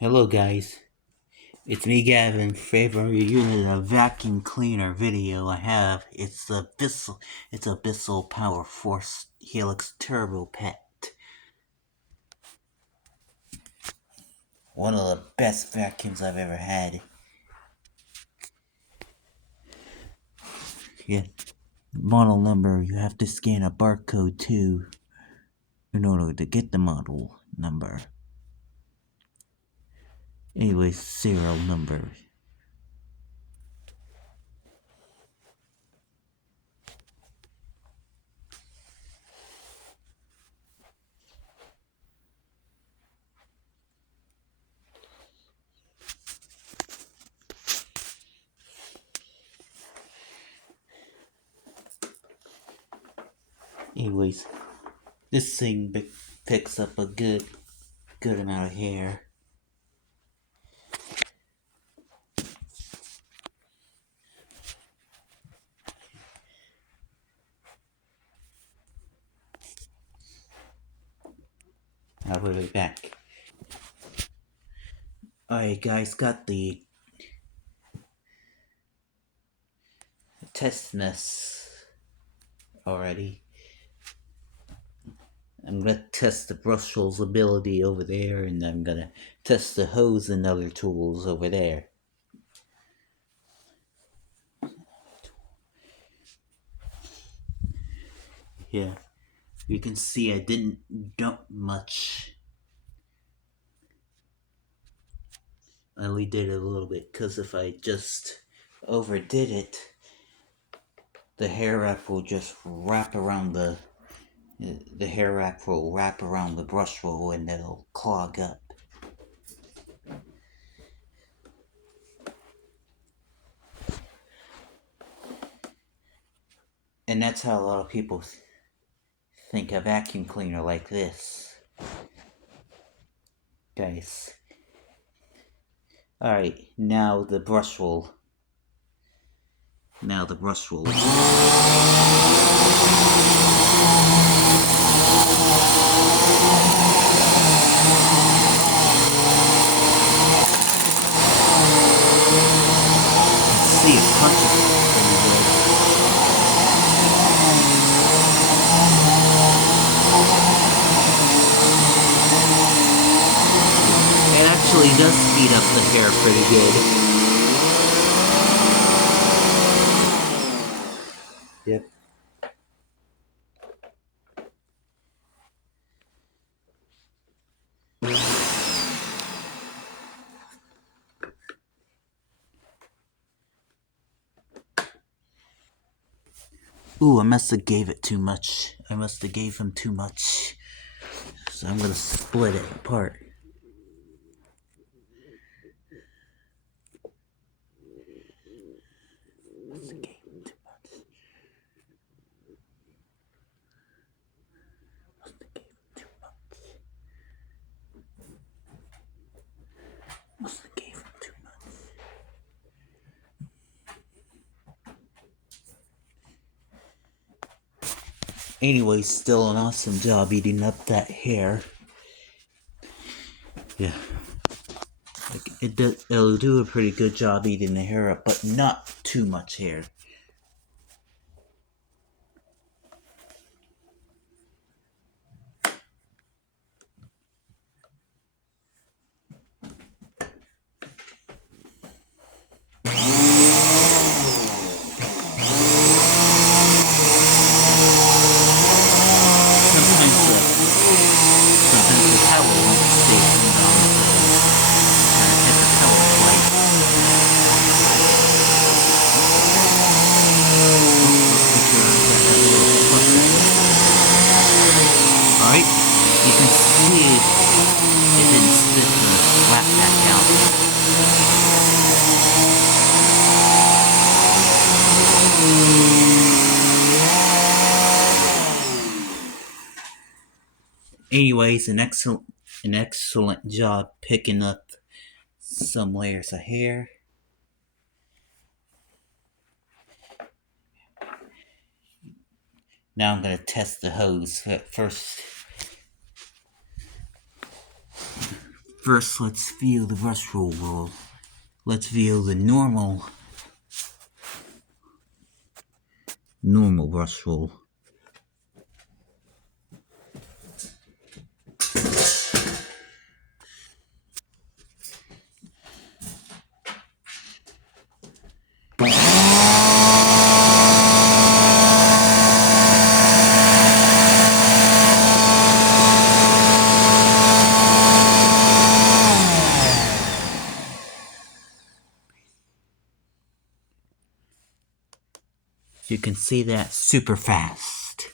Hello guys, it's me Gavin. Favorite unit of vacuum cleaner video I have. It's a Bissell Powerforce Helix Turbo Pet. One of the best vacuums I've ever had. Yeah, model number, you have to scan a barcode too in order to get the model number. Anyways, serial number. Anyways, this thing picks up a good amount of hair. I'll be right back. Alright guys, got the testing this already. I'm gonna test the brush roll's ability over there, and I'm gonna test the hose and other tools over there. Yeah, you can see I didn't dump much. I only did it a little bit, because if I just overdid it, the hair wrap will just wrap around the hair wrap will wrap around the brush roll and it'll clog up. And that's how a lot of people think a vacuum cleaner like this. Guys. Alright, now the brush roll. Now the brush roll. See, it punches pretty good. It actually does speed up the hair pretty good. Yep. Ooh, I must have gave it too much. I must have gave him too much. So I'm gonna split it apart. Must have gave him too much. Must have gave him too much. Must have gave him too much. Anyways, still an awesome job eating up that hair. Yeah. It'll do a pretty good job eating the hair up, but not too much hair. Sometimes the towel won't stay pinned on, so hit the towel twice. Alright, you can see it didn't spit the flap back out. Anyways, an excellent job picking up some layers of hair. Now I'm going to test the hose. First First, let's view the brush roll rule. Let's view the normal brush roll. You can see that super fast.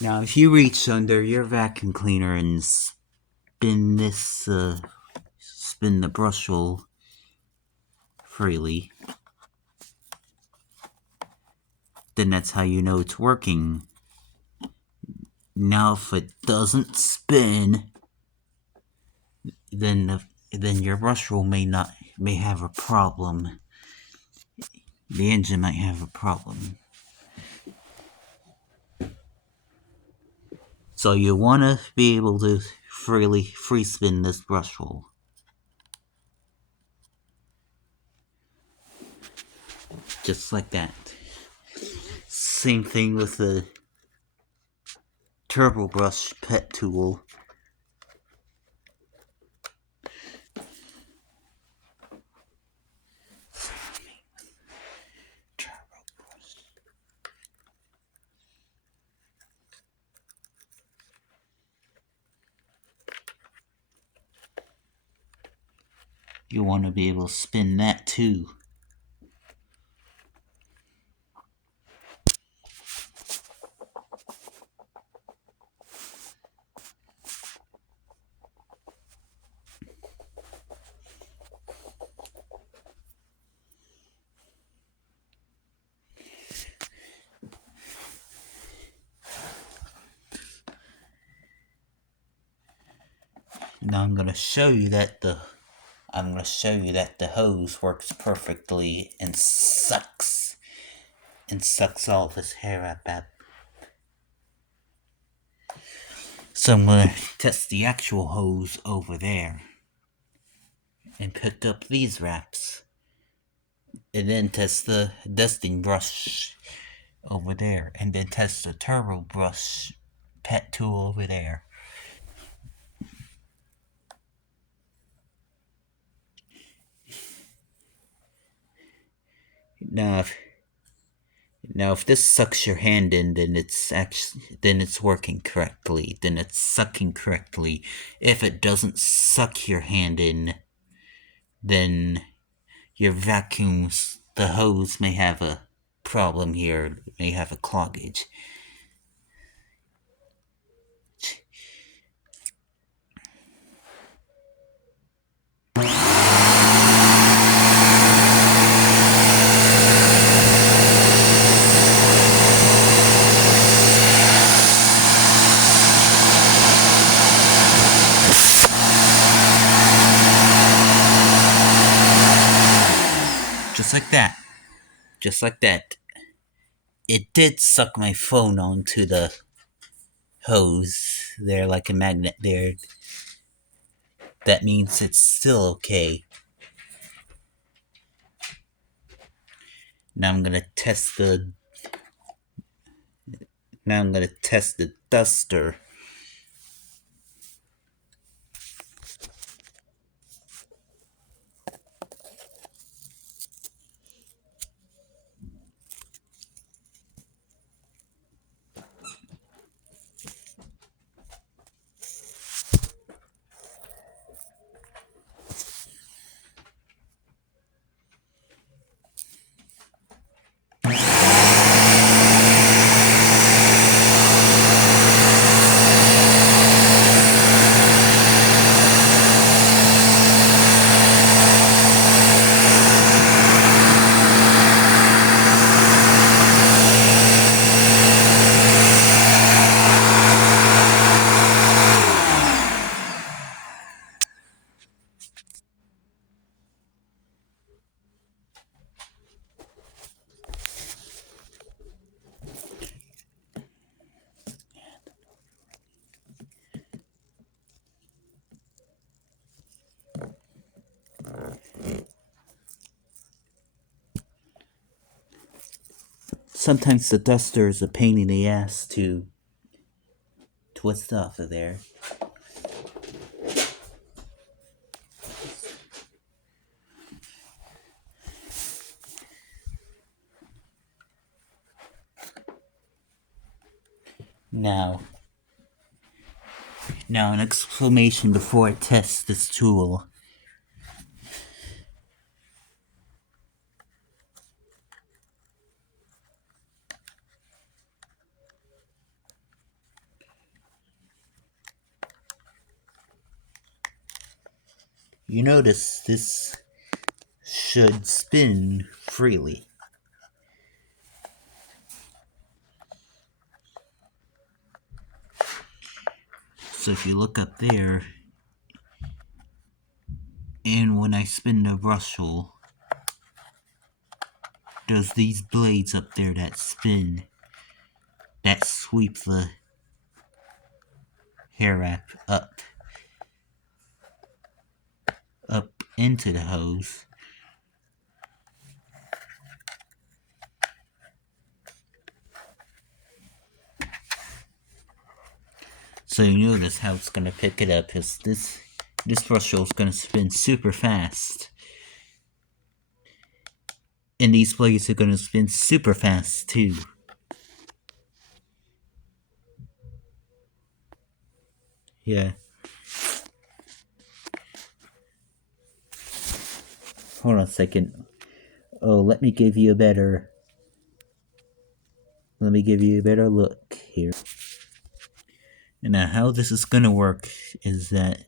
Now, if you reach under your vacuum cleaner and spin the brush roll freely, then that's how you know it's working. Now, if it doesn't spin, then your brush roll may have a problem. The engine might have a problem. So you want to be able to free spin this brush roll. Just like that. Same thing with the Turbo Brush pet tool. You want to be able to spin that too. Now I'm going to show you that the hose works perfectly and sucks all this hair up. So I'm going to test the actual hose over there and pick up these wraps, and then test the dusting brush over there, and then test the turbo brush pet tool over there. Now if this sucks your hand in, then it's working correctly. Then it's sucking correctly. If it doesn't suck your hand in, then your the hose may have a problem here, may have a cloggage. Just like that. It did suck my phone onto the hose there like a magnet there. That means it's still okay. Now I'm gonna test the duster. sometimes the duster is a pain in the ass to twist off of there. Now an exclamation before I test this tool. You notice this should spin freely. So if you look up there, and when I spin the brush hole, there's these blades up there that spin, that sweep the hair wrap up into the hose. So you notice how it's gonna pick it up, because this brush hole is gonna spin super fast. And these blades are gonna spin super fast too. Yeah. Hold on a second. Oh, let me give you a better look here. And now how this is gonna work is that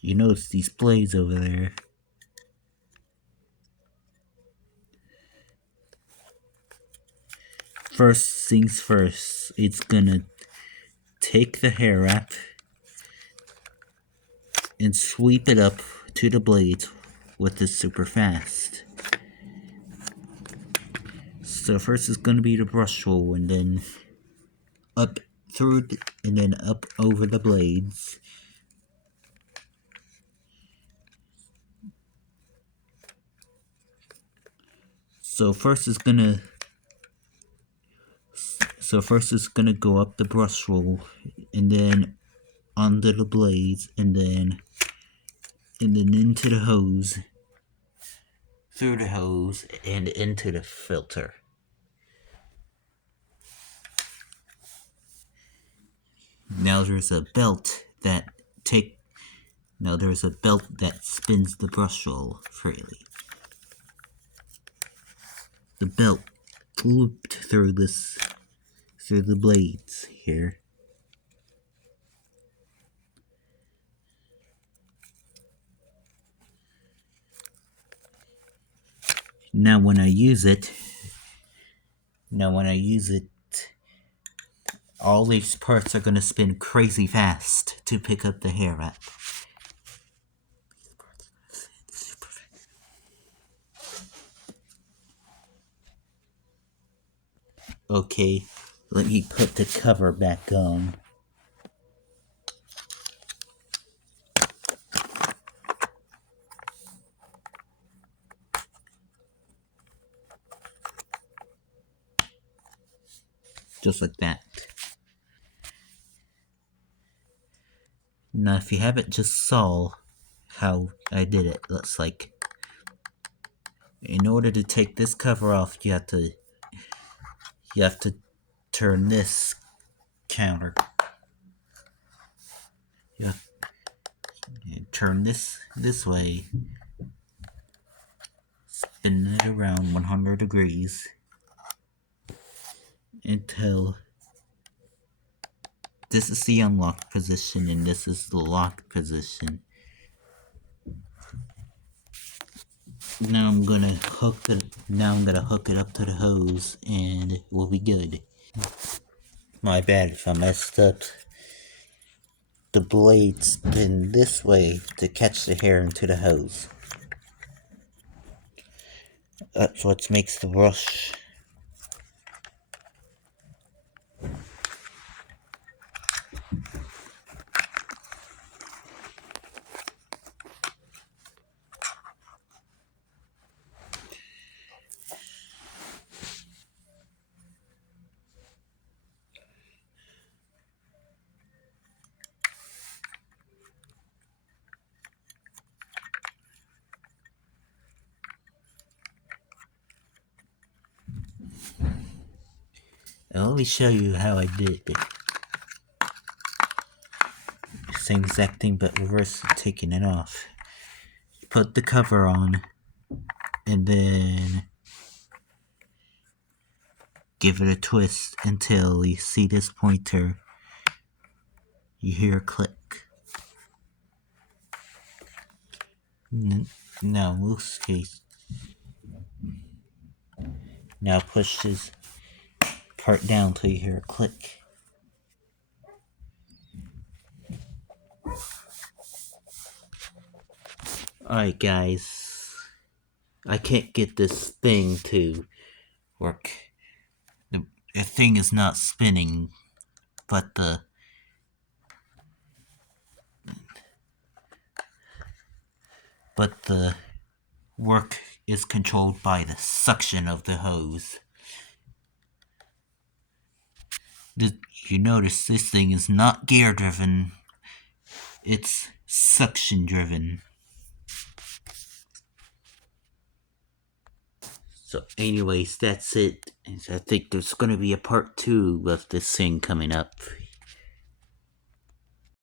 you notice these blades over there. First things first, it's gonna take the hair wrap and sweep it up to the blade with this super fast. So first it's gonna be the brush hole, and then up through and then up over the blades. So first it's gonna go up the brush roll, and then under the blades, and then into the hose, through the hose, and into the filter. Now there's a belt that spins the brush roll freely. The belt looped through the blades here. Now when I use it, all these parts are gonna spin crazy fast to pick up the hair wrap. Okay, let me put the cover back on. Just like that. Now if you haven't just saw how I did it, looks like in order to take this cover off, you have to turn this counter. You have to turn this way, spin it around 100 degrees until this is the unlocked position and this is the locked position. Now I'm gonna hook it up to the hose, and we'll be good. My bad if I messed up. The blade spin this way to catch the hair into the hose. That's what makes the brush. Now let me show you how I did it. Same exact thing, but reverse taking it off. Put the cover on, and then give it a twist until you see this pointer. You hear a click. Now, in this case, now push this part down until you hear a click. Alright guys, I can't get this thing to work. The thing is not spinning, but the work is controlled by the suction of the hose. You notice this thing is not gear driven, it's suction driven. So anyways, that's it. I think there's gonna be a part 2 of this thing coming up.